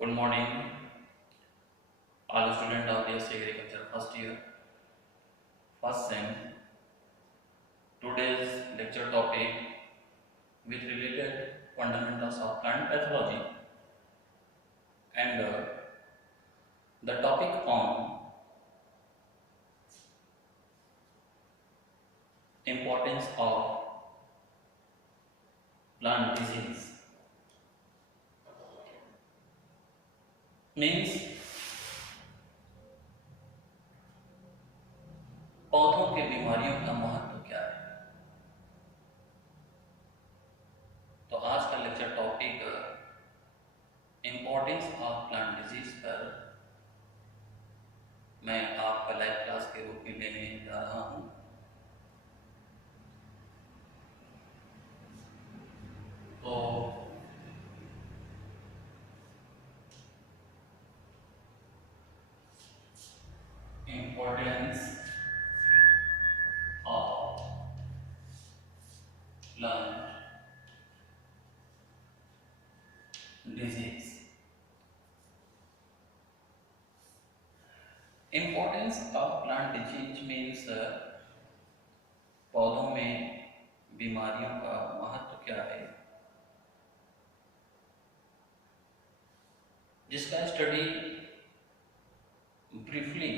Good morning, all students of BSc Agriculture first year, first sem. Today's lecture topic with related fundamentals of plant pathology and the topic on importance of plant disease means पौधों के बीमारियों का महत्व क्या है। तो आज का lecture topic importance of plant disease पर मैं आपका लाइव क्लास के रूप में लेने जा रहा हूं। तो importance of plant disease. Importance of plant disease means पौधों में बीमारियों का महत्व क्या है, जिसका study briefly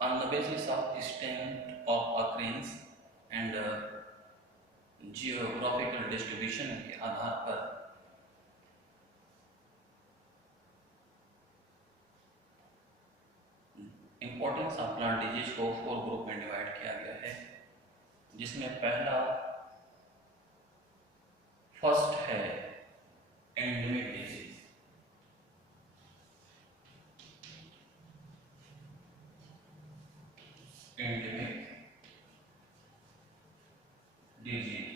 on the basis of extent of occurrence and geographical distribution के आधार पर इम्पोर्टेंस ऑफ प्लांट डिजीज को 4 ग्रुप में डिवाइड किया गया है, जिसमें पहला फर्स्ट है endemic disease. Endemic disease.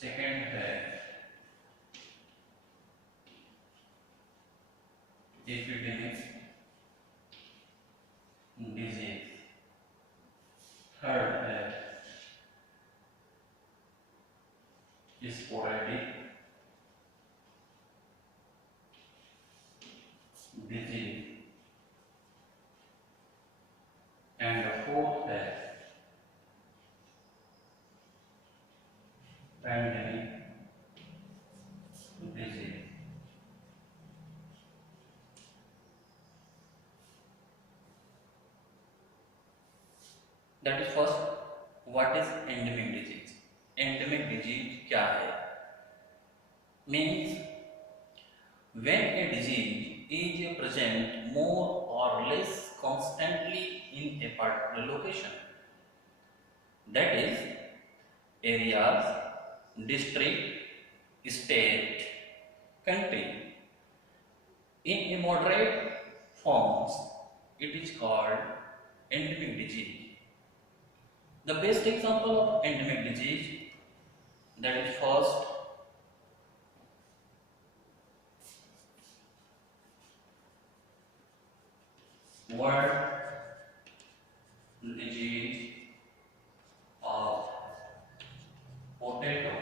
Second है एपिडेमिक डिजीज। थर्ड है स्पोरेडिक डिजीज एंड फोर्थ है pandemic disease. That is first, what is endemic disease. Endemic disease क्या है? Means when a disease is present more or less constantly in a particular location, that is areas, district, state, country, in a moderate forms, it is called endemic disease. The best example of endemic disease, that is first word disease of potato.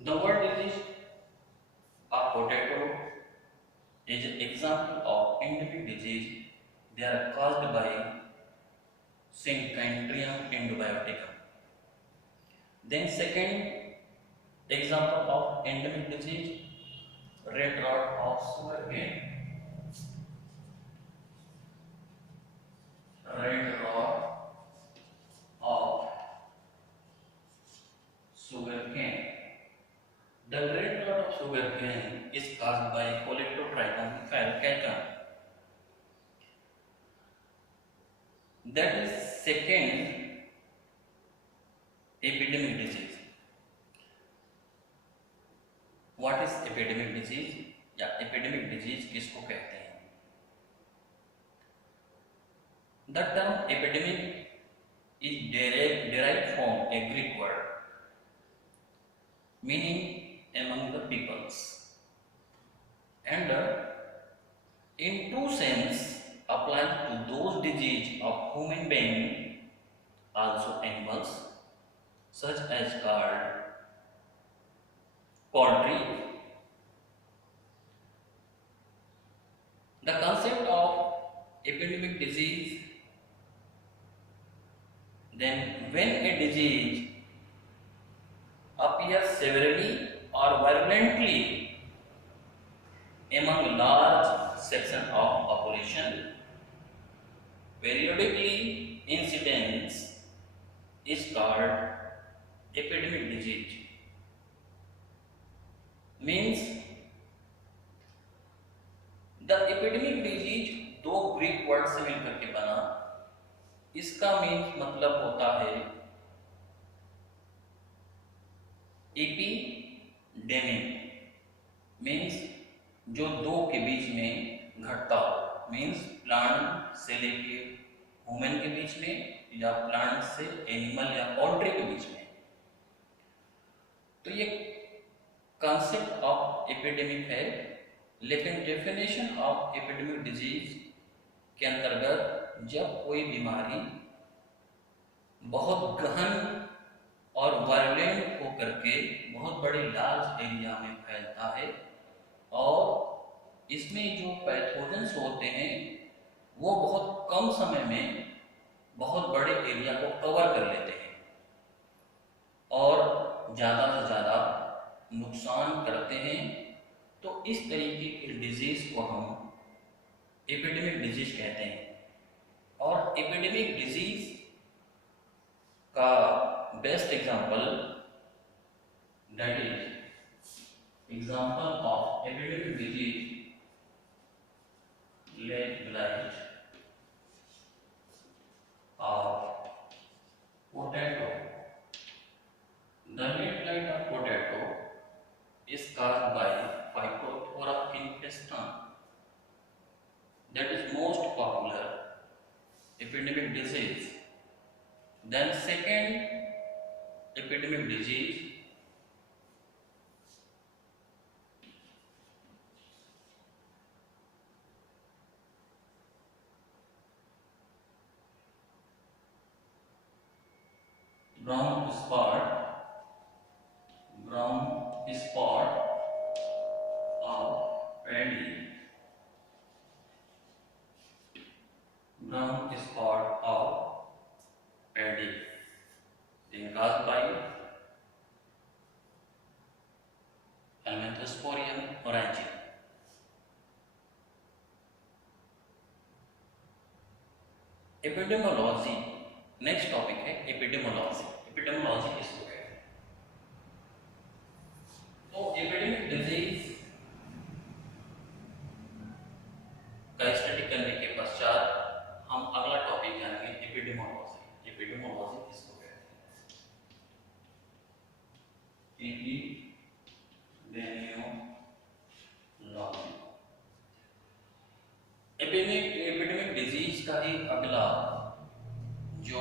The word disease of potato is an example of endemic disease. They are caused by Syncytium endobioticum. Then second example of endemic disease, red rot of sugarcane. Red rot of sugarcane. The red rot of sugarcane is caused by Colectotrichum falcatum. That is second epidemic disease. What is epidemic disease या epidemic disease किसको कहते हैं? The term epidemic is derived from a Greek word meaning among the peoples, and in two sense applies to those disease of human being, also animals, such as poultry. The concept of epidemic disease, then when a disease appears severely or virulently among large section of population, periodically incidence is called epidemic disease. Means the epidemic disease दो Greek word से मिलकर के बना, इसका मीन्स मतलब होता है epidemic, means जो दो के बीच में घटता हो, मीन्स प्लांट से लेके ह्यूमन के बीच में या प्लांट से एनिमल या पोल्ट्री के बीच में। तो ये कॉन्सेप्ट ऑफ एपिडेमिक है, लेकिन डेफिनेशन ऑफ एपिडेमिक डिजीज के अंतर्गत जब कोई बीमारी बहुत गहन और वायलेंट होकर के बहुत बड़े लार्ज एरिया में फैलता है और इसमें जो पैथोजेंस होते हैं वो बहुत कम समय में बहुत बड़े एरिया को कवर कर लेते हैं और ज़्यादा से ज़्यादा नुकसान करते हैं। तो इस तरीके के डिजीज को हम एपिडेमिक डिजीज कहते हैं। और एपिडेमिक डिजीज का best example, that is example of epidemic disease late blight of potato. The leaf blight of potato is caused by Phytophthora infestan. That is most popular epidemic disease. Then second epidemic disease, brown spot of paddy, brown spot of paddy, then caused by Helminthosporium orangeum. Epidemiology, next topic है epidemiology. Epidemiology किसको कहते हैं? तो epidemic disease का स्टडी करने के पश्चात हम अगला टॉपिक जानेंगे एपिडेमोलॉजी। एपिडेमोलॉजी किसको कहते हैं? एपिडेमिक डिजीज का ही अगला जो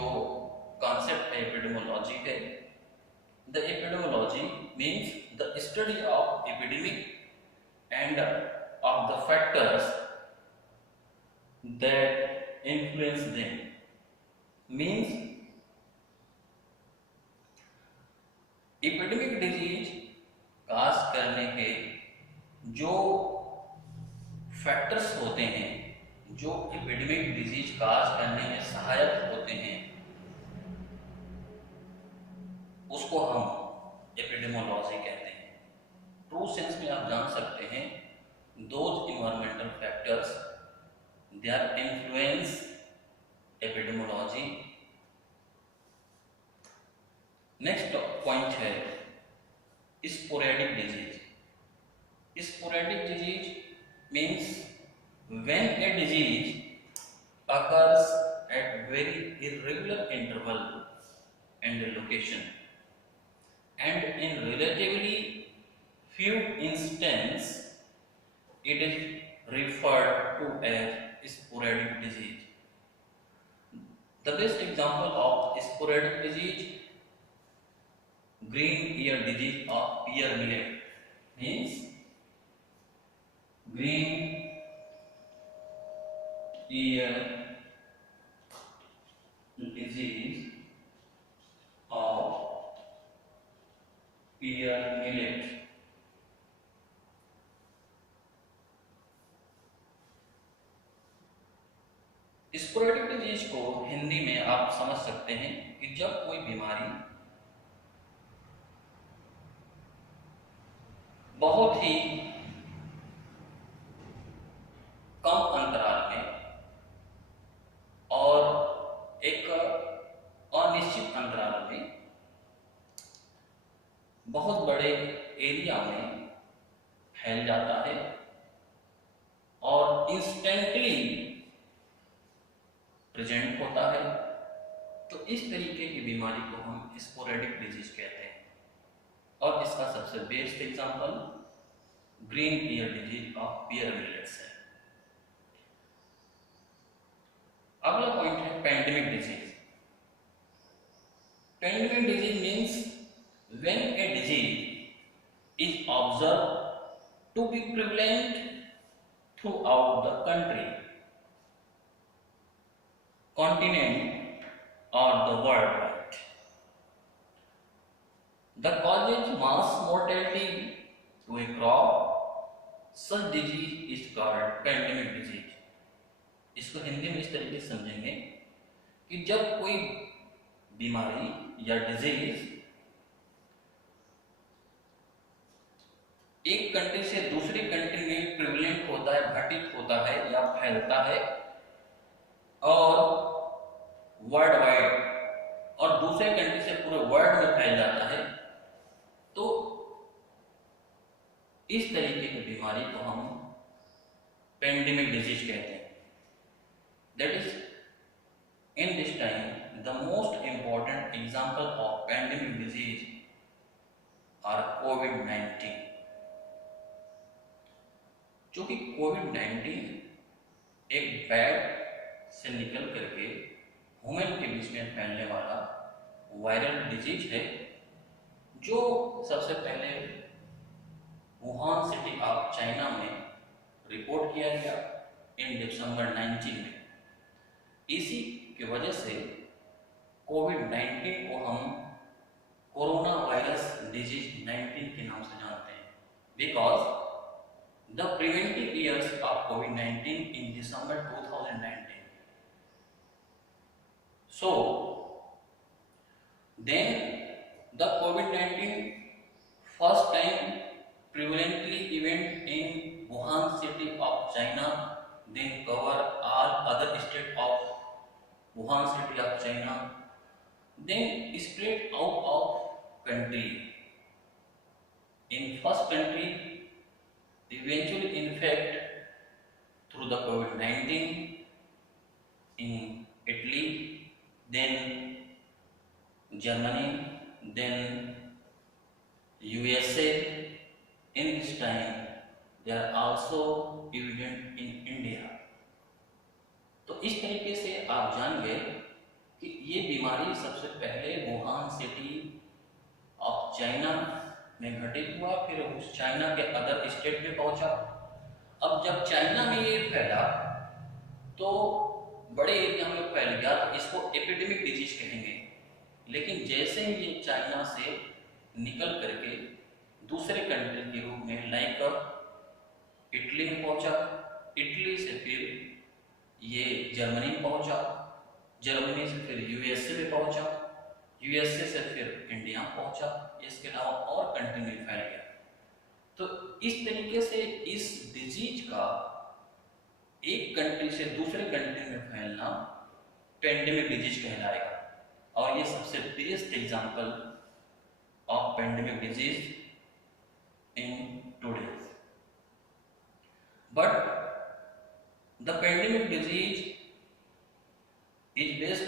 कॉन्सेप्ट है एपिडेमोलॉजी है। The epidemiology means the study of epidemic end of the factors that influence them. Means epidemic disease cause करने के जो फैक्टर्स होते हैं, जो एपिडेमिक डिजीज काज करने में सहायक होते हैं, उसको हम एपिडेमोलॉजी कहते हैं। ट्रू सेंस में आप जान सकते हैं those environmental factors they are influence epidemiology. Next point है sporadic disease. Sporadic disease means when a disease occurs at very irregular interval and location and in relatively few instances, it is referred to as sporadic disease. The best example of sporadic disease, green ear disease of pear millet, means green ear disease of sporadic disease को हिंदी में आप समझ सकते हैं कि जब कोई बीमारी बहुत ही कम अंतराल में और एक अनिश्चित अंतराल में बहुत बड़े एरिया में फैल जाता है और इंस्टेंटली प्रेजेंट होता है, तो इस तरीके की बीमारी को हम स्पोरेडिक डिजीज कहते हैं। और इसका सबसे best example green ear disease of pearl millets है। अगला पॉइंट है pandemic disease. Pandemic disease means when a disease is observe to be prevalent throughout the country, continent or the worldwide. The causes mass mortality to a crop. Such disease is called pandemic disease. इसको हिंदी में इस तरीके से समझेंगे कि जब कोई बीमारी या डिजीज एक कंट्री से दूसरी कंट्री में प्रिवेलेंट होता है, घटित होता है या फैलता है और वर्ल्ड वाइड और दूसरे कंट्री से पूरे वर्ल्ड में फैल जाता है, तो इस तरीके की बीमारी को हम पेंडेमिक डिजीज कहते हैं। That is in this time the most important example of pandemic disease are कोविड-19, जो कि कोविड-19 एक बैट से निकल करके ह्यूमन के बीच में फैलने वाला वायरल डिजीज है, जो सबसे पहले वुहान सिटी ऑफ चाइना में रिपोर्ट किया गया इन दिसंबर 19 में। इसी की वजह से कोविड-19 को हम कोरोना वायरस डिजीज 19 के नाम से जानते हैं, because the preventive years of covid in December 2019. So then the COVID-19 first time prevalently event in Wuhan city of China, then cover all other state of Wuhan city of China, then spread out of country. In first country eventually infect through the COVID-19 in Italy, then Germany, then USA. In this time they are also evident in India. तो इस तरीके से आप जान गए कि ये बीमारी सबसे पहले वुहान सिटी ऑफ चाइना में घटित हुआ, फिर उस चाइना के अदर स्टेट में पहुंचा। अब जब चाइना में ये फैला तो बड़े एरिया में फैल गया, तो इसको एपिडेमिक डिजीज कहेंगे। लेकिन जैसे ही ये चाइना से निकल करके दूसरे कंट्री के रूप में लाइक इटली में पहुंचा, इटली से फिर ये जर्मनी में पहुंचा, जर्मनी से फिर यूएसए में पहुंचा, यूएसए से फिर इंडिया पहुंचा, इसके अलावा और कंट्री में फैल गया। तो इस तरीके से इस डिजीज का एक कंट्री से दूसरे कंट्री में फैलना पेंडेमिक डिजीज कहलाएगा। और ये सबसे best example of pandemic disease in today. But the pandemic disease is best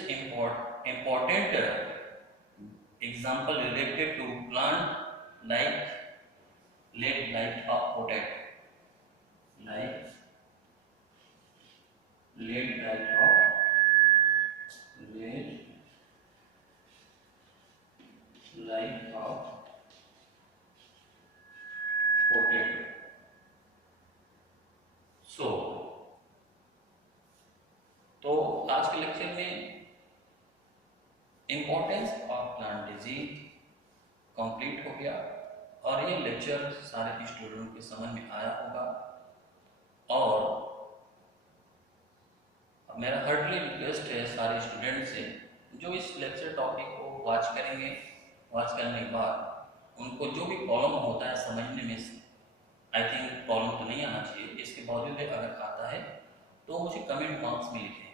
important example related to plant like lead light of potato, like lead light of potato. So तो आज के लेक्चर में importance of plant disease complete हो गया और ये लेक्चर सारे स्टूडेंट के समझ में आया होगा। और मेरा हार्डली रिक्वेस्ट है सारे स्टूडेंट से जो इस लेक्चर टॉपिक को वॉच करेंगे, वॉच करने के बाद उनको जो भी प्रॉब्लम होता है समझने में, आई थिंक प्रॉब्लम तो नहीं आना चाहिए, इसके बावजूद अगर आता है तो मुझे कमेंट बॉक्स में लिखें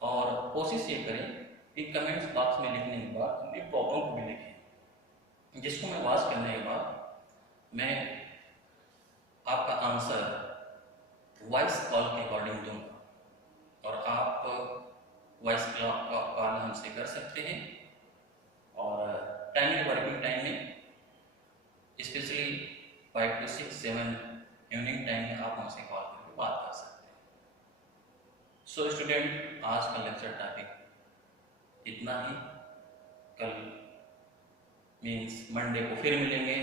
और कोशिश ये करें कि कमेंट्स बॉक्स में लिखने के बाद अपनी प्रॉब्लम को भी लिखें, जिसको मैं वॉच करने के बाद मैं आपका आंसर वॉइस कॉल के अकॉर्डिंग दूंगा और आप वॉइस कॉल हमसे कर सकते हैं। और टाइमिंग वर्किंग टाइम में स्पेशली 5 to 6 7 इवनिंग टाइम में आप हमसे कॉल करके बात कर सकते हैं। सो स्टूडेंट, आज का लेक्चर टॉपिक इतना ही। कल मीन्स मंडे को फिर मिलेंगे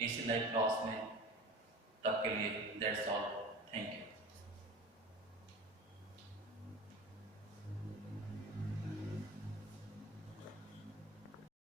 इसी लाइव क्लास में। तब के लिए दैट्स ऑल। Thank you.